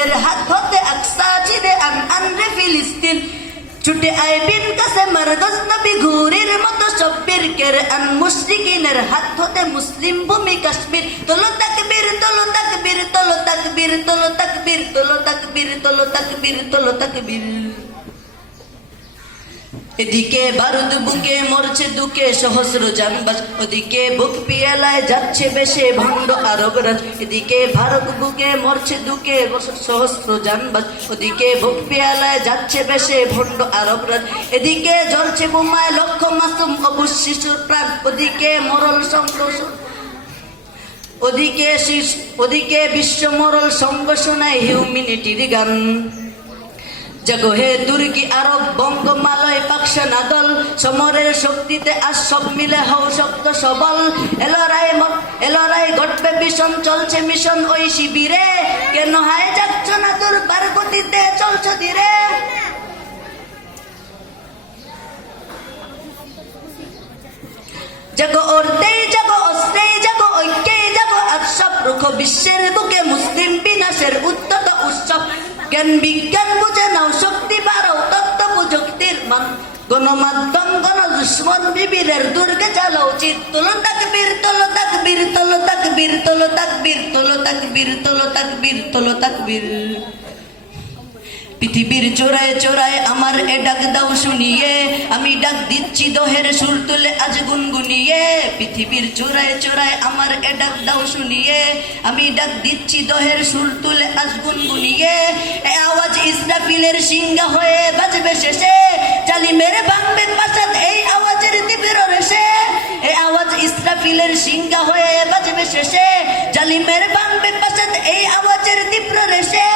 ইহুদিদের হাত হতে আকসা চিরে আনরে ফিলিস্তিন ছুটে আয় বিন কাছে মারগজ নবী ঘুরির মতো শব্বির কের আন মুশরিকিনের হাত হতে মুসলিম ভূমি কাশ্মীর তোলো তাকবীর তোলো তাকবীর তোলো তাকবীর তোলো তাকবীর তোলো তাকবীর তোলো তাকবীর তোলো তাকবীর এদিকে বারুদ বুকে মরছে দুকে সহস্র জানবাজ ওদিকে বুক পিয়ালায় যাচ্ছে বেশে ভণ্ড আরবরাজ এদিকে ভারত বুকে মরছে দুকে সহস্র জানবাজ ওদিকে বুক পিয়ালায় যাচ্ছে বেশে ভণ্ড আরবরাজ এদিকে জ্বলছে বোমায় লক্ষ মাসুম অবুশ শিশুর প্রাণ ওদিকে মরল সংঘর্ষ ওদিকে বিশ্ব মরল সঙ্গ শোনায় হিউম্যানিটির গান জাগো হে তুর্কি আরব বঙ্গমালয় পাকসানা দল সমরের শক্তিতে আজ সব মিলে হও শক্ত সবল এলরাই ঘটবে ভীষণ চলছে মিশন ওই শিবিরে কেন হায় যাচ্ছ না তোর বার গতিতে চলছ ধীরে জাগো অর্থেই জাগো অস্ত্রেই জাগো ঐক্যেই জাগো আজ সব রুখ বিশ্বের বুকে মুসলিম বিনাশের উত্তত উৎসব জ্ঞান বিজ্ঞান বুঝে নাও শক্তি বাড়াও তত্ত্ব প্রযুক্তির মান গণমাধ্যম গণদুশ্মন বিবিরের দুর্গে চালাও উচিত তোলো তাকবীর তোলো তাকবীর তোলো তাকবীর তোলো তাকবীর তোলো তাকবীর তোলো তাকবীর তোলো তাকবীর পৃথিবীর চোরায় চোরায় আমার এ ডাক দাও শুনিয়ে আমি ডাক দিচ্ছি দোহের সুর তুলে আজ গুনগুনিয়ে পৃথিবীর চোরায় চোরায় আমার এ ডাক দাও শুনিয়ে আমি ডাক দিচ্ছি দোহের সুর তুলে আজ গুনগুনিয়ে এ আওয়াজ ইসরাফিলের সিংহা হয়ে বাজবে শেষে জালিমের ভাঙবে পাশাদ এই আওয়াজের তীব্র রেশে এ আওয়াজ ইসরাফিলের সিংহা হয়ে বাজবে শেষে জালিমের ভাঙবে পাশাদ এই আওয়াজের তীব্র রেশে